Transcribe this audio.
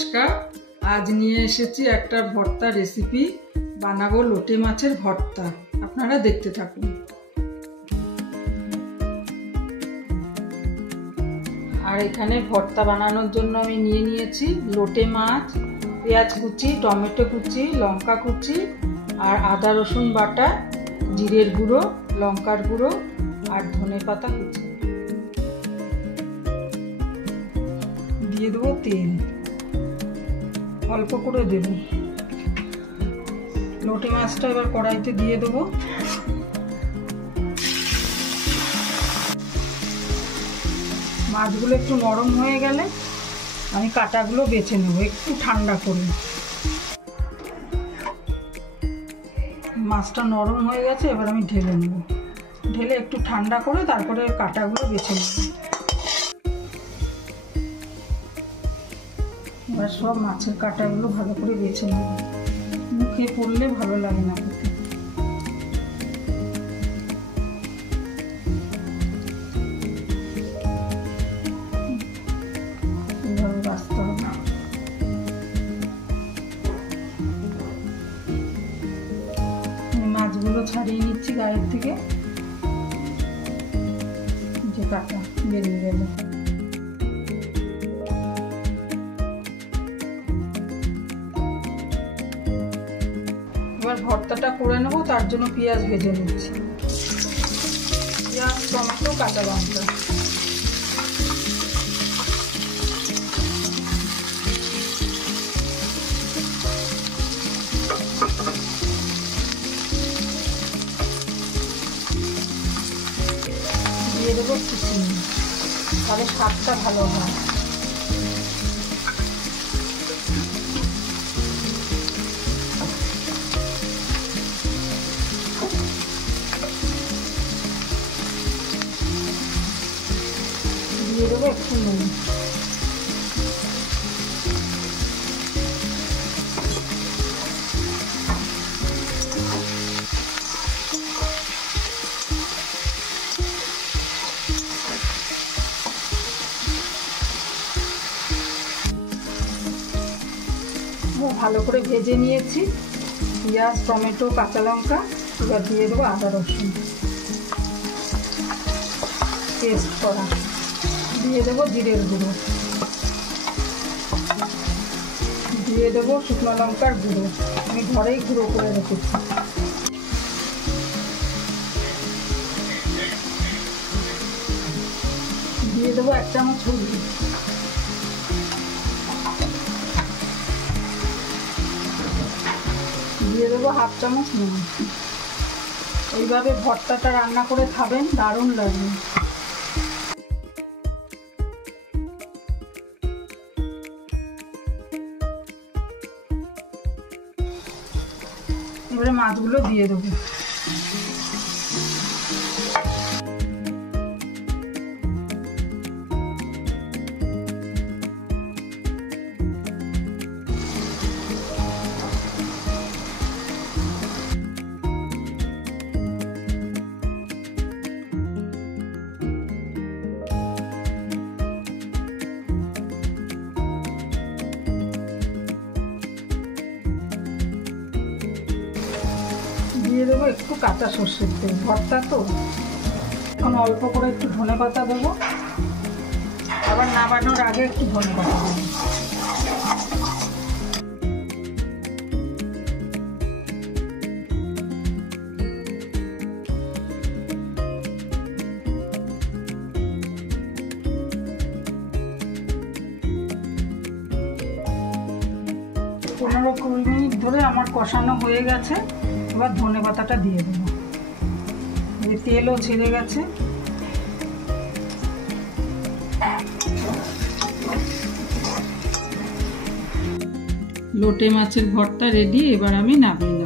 নমস্কার। আজ নিয়ে এসেছি একটা ভর্তা রেসিপি, বানাবো লোটে মাছের ভর্তা। আপনারা দেখতে থাকুন। আর এখানে ভর্তা বানানোর জন্য আমি নিয়ে নিয়েছি লোটে মাছ, পেঁয়াজ কুচি, টমেটো কুচি, লঙ্কা কুচি আর আদা রসুন বাটা, জিরের গুঁড়ো, লঙ্কার গুঁড়ো আর ধনেপাতা কুচি। দিয়ে দেবো তেল, অল্প করে দেব। লোটে মাছটা এবার কড়াইতে দিয়ে দেবো। মাছগুলো একটু নরম হয়ে গেলে আমি কাঁটাগুলো বেছে নেব একটু ঠান্ডা করে। মাছটা নরম হয়ে গেছে, এবার আমি ঢেলে নেব। ঢেলে একটু ঠান্ডা করে তারপরে কাঁটাগুলো বেছে নেব। এবার সব মাছের কাঁটাগুলো ভালো করে বেছে নেব, মুখে পড়লে ভালো লাগে না খেতে। এইভাবে বাছতে হবে। মাছগুলো ছাড়িয়ে নিচ্ছি গায়ের থেকে, যে কাঁটা বেরিয়ে গেল। এবার ভর্তাটা করে নেবো, তার জন্য পেঁয়াজ ভেজে নিচ্ছি। পেঁয়াজ, টমেটো, কাঁচা লঙ্কা। দিয়ে দেবো চিনি, তাহলে স্বাদটা ভালো হয়। দিয়ে দেবো একটু নুন। ভালো করে ভেজে নিয়েছি পেঁয়াজ, টমেটো, কাঁচা লঙ্কা। এবার দিয়ে দেবো আদা রসুন পেস্ট করা। দিয়ে দেবো জিরের গুঁড়ো, দিয়ে দেবো শুকনো লঙ্কার গুঁড়ো, আমি ঘরেই গুঁড়ো করে রেখেছি। দিয়ে দেবো 1 চামচ হলুদ। দিয়ে দেবো 1/2 চামচ নুন। এইভাবে ভর্তাটা রান্না করে খাবেন, দারুণ লাগবে। এবারে মাছগুলো দিয়ে দেবো। দিয়ে দেবো একটু কাঁচা সর্ষের তেল, ভর্তা তো। এখন অল্প করে একটু ধনেপাতা দেবো, আবার নামানোর আগে একটু ধনেপাতা দেবো। পনেরো 20 মিনিট ধরে আমার কষানো হয়ে গেছে। এবার ধনেপাতাটা দিয়ে দেবো, তেলও ছেড়ে গেছে। লোটে মাছের ভর্তা রেডি, এবার আমি নামিয়ে